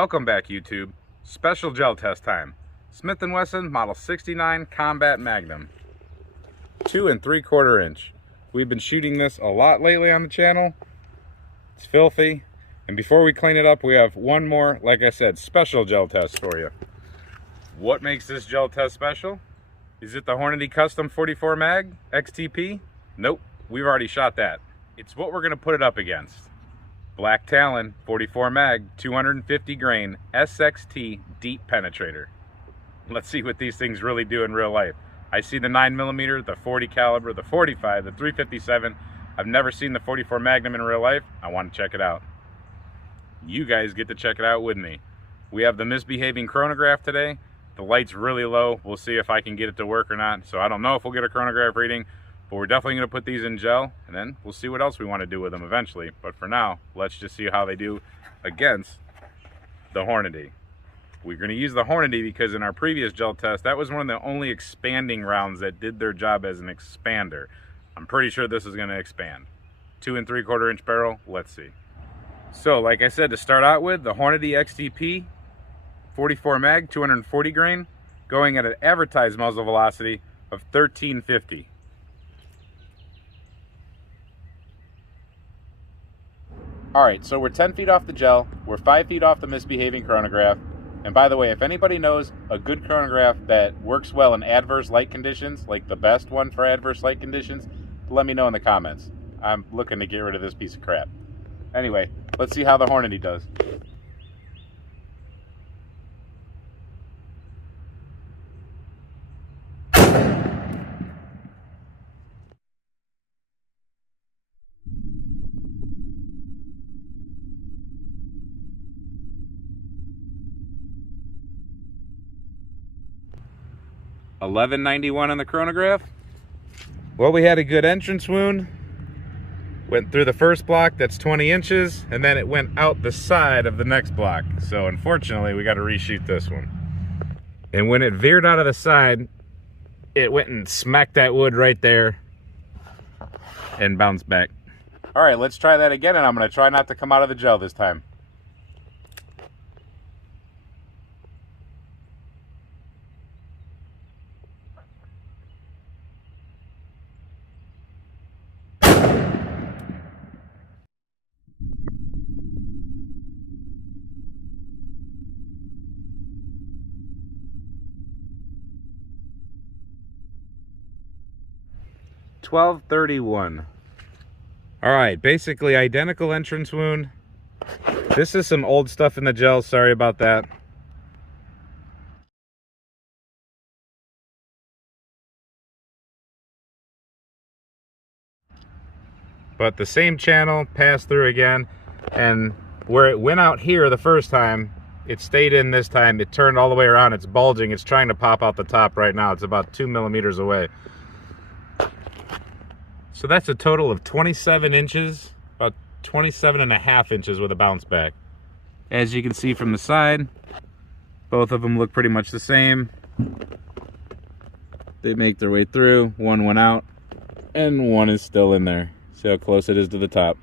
Welcome back, YouTube. Special gel test time. Smith&Wesson Model 69 Combat Magnum. 2 3/4 inch. We've been shooting this a lot lately on the channel. It's filthy. And before we clean it up, we have one more, like I said, special gel test for you. What makes this gel test special? Is it the Hornady Custom 44 Mag XTP? Nope, we've already shot that. It's what we're gonna put it up against. Black Talon 44 Mag 250 grain SXT deep penetrator. Let's see what these things really do in real life. I see the 9mm, the 40 caliber, the 45, the 357. I've never seen the 44 Magnum in real life. I want to check it out. You guys get to check it out with me. We have the misbehaving chronograph today. The light's really low. We'll see if I can get it to work or not. So I don't know if we'll get a chronograph reading, but we're definitely going to put these in gel, and then we'll see what else we want to do with them eventually. But for now, let's just see how they do against the Hornady. We're going to use the Hornady because in our previous gel test, that was one of the only expanding rounds that did their job as an expander. I'm pretty sure this is going to expand. 2 3/4 inch barrel, let's see. So, like I said, to start out with, the Hornady XTP 44 Mag 240 grain, going at an advertised muzzle velocity of 1350. Alright, so we're 10 feet off the gel, we're 5 feet off the misbehaving chronograph, and by the way, if anybody knows a good chronograph that works well in adverse light conditions, like the best one for adverse light conditions, let me know in the comments. I'm looking to get rid of this piece of crap. Anyway, let's see how the Hornady does. $11.91 on the chronograph. Well, we had a good entrance wound. Went through the first block, that's 20 inches, and then it went out the side of the next block. So unfortunately, we got to reshoot this one. And when it veered out of the side, it went and smacked that wood right there and bounced back. All right, let's try that again, and I'm going to try not to come out of the gel this time. $12.31. All right, basically identical entrance wound. This is some old stuff in the gel, sorry about that. But the same channel passed through again, and where it went out here the first time, it stayed in this time. It turned all the way around. It's bulging. It's trying to pop out the top right now. It's about 2 millimeters away. So that's a total of 27 inches, about 27.5 inches with a bounce back. As you can see from the side, both of them look pretty much the same. They make their way through. One went out, and one is still in there. See how close it is to the top.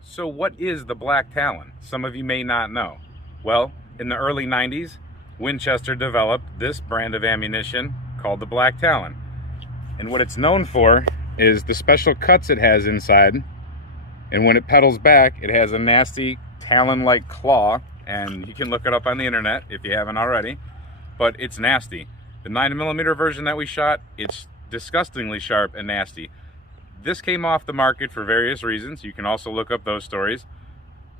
So what is the Black Talon? Some of you may not know. Well, in the early 90s, Winchester developed this brand of ammunition called the Black Talon. And what it's known for is the special cuts it has inside, and when it pedals back, it has a nasty talon-like claw, and you can look it up on the internet if you haven't already, but it's nasty. The 9mm version that we shot, it's disgustingly sharp and nasty. This came off the market for various reasons. You can also look up those stories,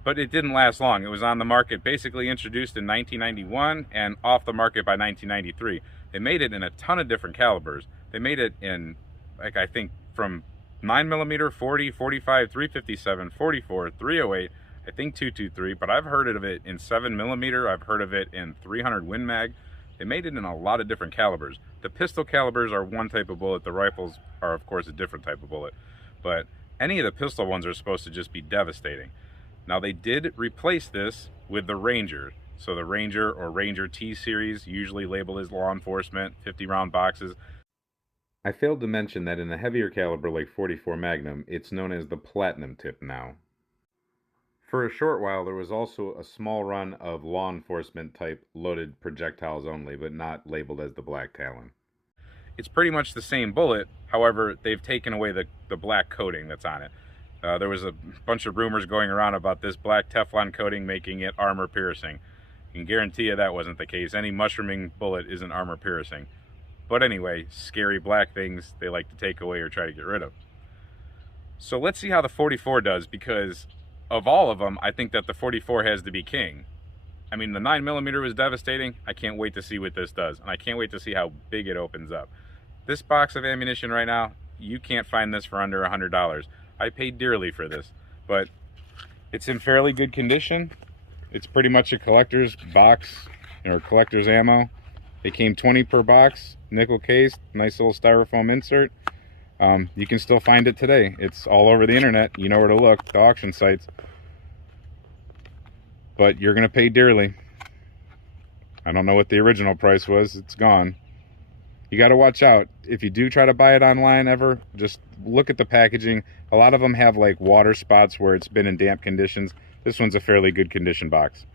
but it didn't last long. It was on the market, basically introduced in 1991 and off the market by 1993. They made it in a ton of different calibers. They made it in, like, I think from 9mm, 40, 45, 357, 44, 308, I think 223, but I've heard of it in 7mm, I've heard of it in 300 Win Mag. They made it in a lot of different calibers. The pistol calibers are one type of bullet, the rifles are of course a different type of bullet, but any of the pistol ones are supposed to just be devastating. Now they did replace this with the Ranger. So the Ranger or Ranger T series, usually labeled as law enforcement, 50 round boxes. I failed to mention that in a heavier caliber like 44 Magnum, it's known as the Platinum tip now. For a short while, there was also a small run of law enforcement type loaded projectiles only, but not labeled as the Black Talon. It's pretty much the same bullet, however, they've taken away the black coating that's on it. There was a bunch of rumors going around about this black Teflon coating making it armor piercing. I can guarantee you that wasn't the case. Any mushrooming bullet isn't armor piercing. But anyway, scary black things they like to take away or try to get rid of. So let's see how the 44 does, because of all of them, I think that the 44 has to be king. I mean, the 9mm was devastating. I can't wait to see what this does, and I can't wait to see how big it opens up. This box of ammunition right now, you can't find this for under $100. I paid dearly for this, but it's in fairly good condition. It's pretty much a collector's box, or collector's ammo. They came 20 per box, nickel case, nice little styrofoam insert. You can still find it today. It's all over the internet. You know where to look, the auction sites. But you're going to pay dearly. I don't know what the original price was. It's gone. You got to watch out. If you do try to buy it online ever, just look at the packaging. A lot of them have like water spots where it's been in damp conditions. This one's a fairly good condition box.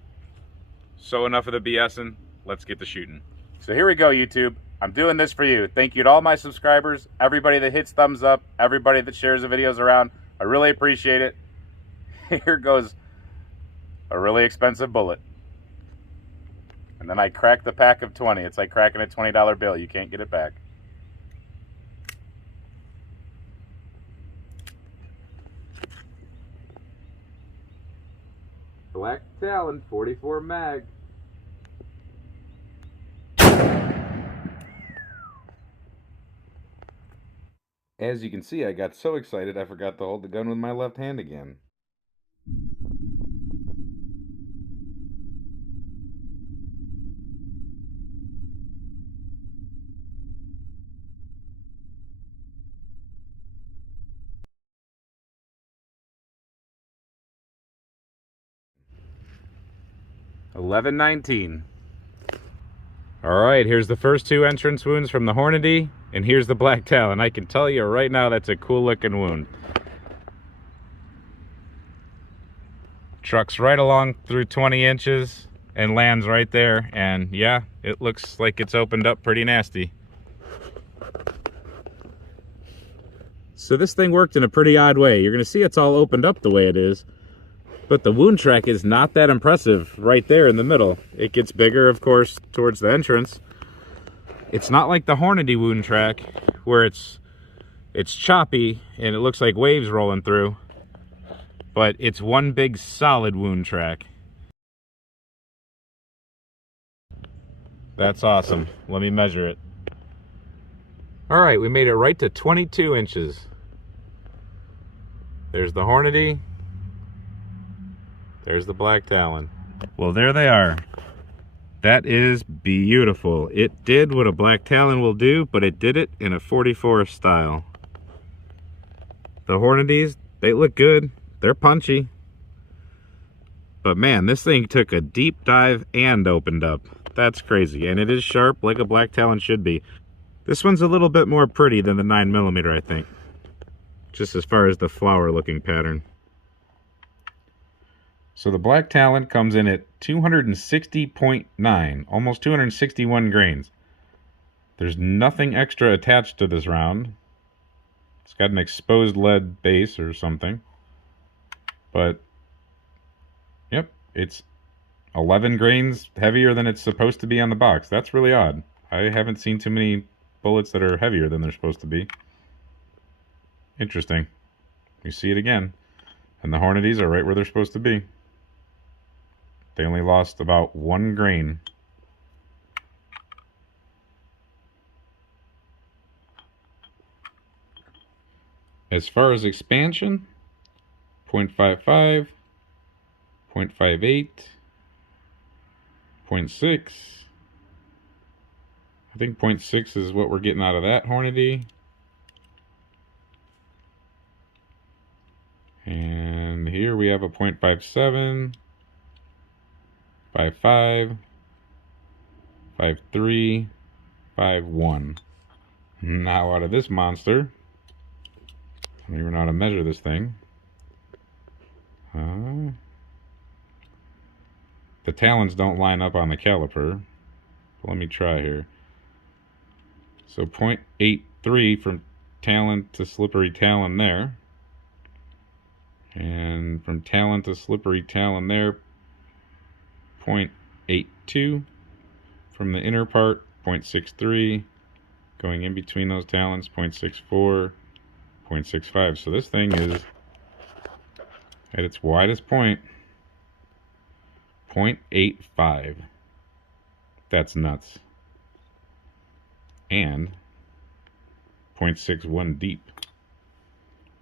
So enough of the BSing. Let's get to shooting. So here we go, YouTube. I'm doing this for you. Thank you to all my subscribers, everybody that hits thumbs up, everybody that shares the videos around. I really appreciate it. Here goes a really expensive bullet. And then I crack the pack of 20. It's like cracking a $20 bill. You can't get it back. Black Talon 44 mag. As you can see, I got so excited I forgot to hold the gun with my left hand again. $11.19. Alright, here's the first two entrance wounds from the Hornady, and here's the Black Talon. I can tell you right now that's a cool looking wound. Trucks right along through 20 inches and lands right there, and yeah, it looks like it's opened up pretty nasty. So this thing worked in a pretty odd way. You're going to see it's all opened up the way it is, but the wound track is not that impressive right there in the middle. It gets bigger, of course, towards the entrance. It's not like the Hornady wound track where it's choppy and it looks like waves rolling through, but it's one big solid wound track. That's awesome. Let me measure it. All right, we made it right to 22 inches. There's the Hornady. There's the Black Talon. Well, there they are. That is beautiful. It did what a Black Talon will do, but it did it in a 44 style. The Hornadys, they look good. They're punchy. But man, this thing took a deep dive and opened up. That's crazy. And it is sharp like a Black Talon should be. This one's a little bit more pretty than the 9mm, I think. Just as far as the flower looking pattern. So the Black Talon comes in at 260.9, almost 261 grains. There's nothing extra attached to this round. It's got an exposed lead base or something. But, yep, it's 11 grains heavier than it's supposed to be on the box. That's really odd. I haven't seen too many bullets that are heavier than they're supposed to be. Interesting. You see it again. And the Hornadys are right where they're supposed to be. They only lost about 1 grain. As far as expansion, 0.55, 0.58, 0.6. I think 0.6 is what we're getting out of that Hornady. And here we have a 0.57. 5.5, 5.3, 5.1. Now out of this monster, I don't even know how to measure this thing. the talons don't line up on the caliper. Let me try here. So 0.83 from talon to slippery talon there. And from talon to slippery talon there, 0.82. From the inner part, 0.63. Going in between those talons, 0.64, 0.65. So this thing is at its widest point, 0.85. That's nuts. And 0.61 deep,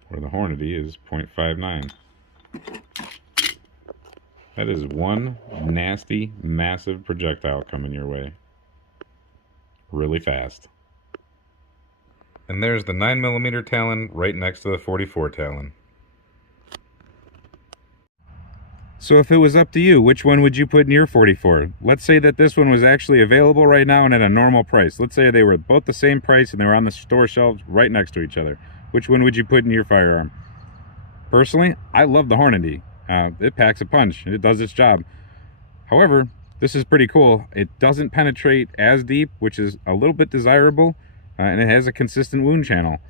where the Hornady is 0.59. That is one nasty, massive projectile coming your way. Really fast. And there's the 9mm Talon right next to the 44 Talon. So if it was up to you, which one would you put in your 44? Let's say that this one was actually available right now and at a normal price. Let's say they were both the same price and they were on the store shelves right next to each other. Which one would you put in your firearm? Personally, I love the Hornady. It packs a punch. It does its job. However, this is pretty cool. It doesn't penetrate as deep, which is a little bit desirable, and it has a consistent wound channel.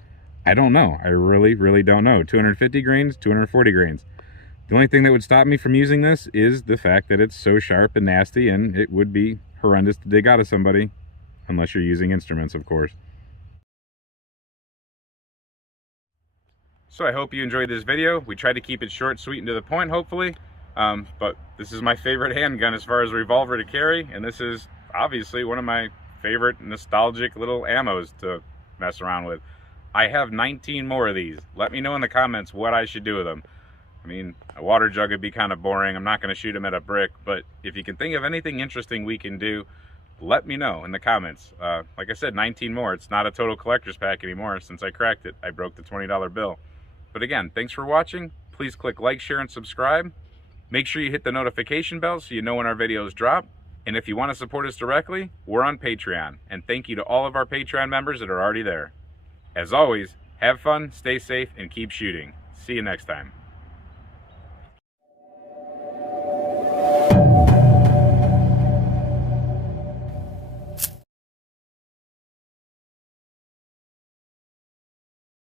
I don't know. I really don't know. 250 grains, 240 grains. The only thing that would stop me from using this is the fact that it's so sharp and nasty, and it would be horrendous to dig out of somebody, unless you're using instruments, of course. So I hope you enjoyed this video. We tried to keep it short, sweet, and to the point, hopefully. But this is my favorite handgun as far as a revolver to carry, and this is obviously one of my favorite nostalgic little ammos to mess around with. I have 19 more of these. Let me know in the comments what I should do with them. I mean, a water jug would be kind of boring. I'm not going to shoot them at a brick, but if you can think of anything interesting we can do, let me know in the comments. Like I said, 19 more. It's not a total collector's pack anymore. Since I cracked it, I broke the $20 bill. But again, thanks for watching. Please click like, share, and subscribe. Make sure you hit the notification bell so you know when our videos drop. And if you want to support us directly, we're on Patreon. And thank you to all of our Patreon members that are already there. As always, have fun, stay safe, and keep shooting. See you next time.